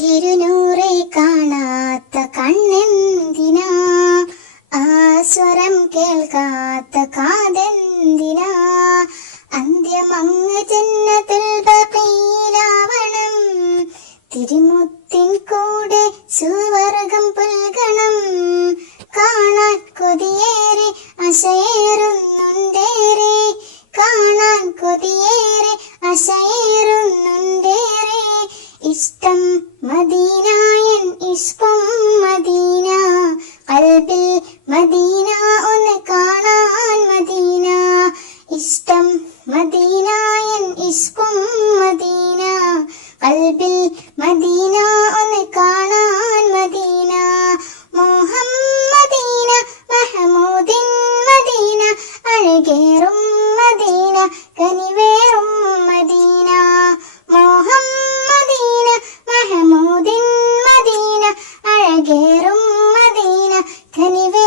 തിരുനൂറെ കാണാത്ത കണ്ണെന്തിനാ, ആ സ്വരം കേൾക്കാത്ത കാതെന്തിനാ, അന്ത്യമങ്ങ് ജന്നത്തുൽ ബഖീലാവണം, തിരുമുത്തിൻ കൂടെ സുവർഗം പുൽകണം. കാണാൻ കൊതിയേറെ അശയേറുന്നുണ്ടേറെ, കാണാൻ കൊതിയേറെ അശയേറുന്നുണ്ടേറെ. ഇഷ്ടം മദീന എൻ ഇഷ്കും മദീന, ഖൽബിൽ മദീന ഒന്ന് കാണാൻ മദീന. ഇഷ്ടം മദീന എൻ ഇഷ്കും മദീന, ഖൽബിൽ മദീന ഒന്ന് കാണാൻ മദീന. മോഹം മദീന മഹമൂദിൻ മദീന, അഴകേറും മദീന കനിവേറും മദീന. മോഹം മദീന മഹമൂദിൻ മദീന, അഴകേറും മദീന കനിവേ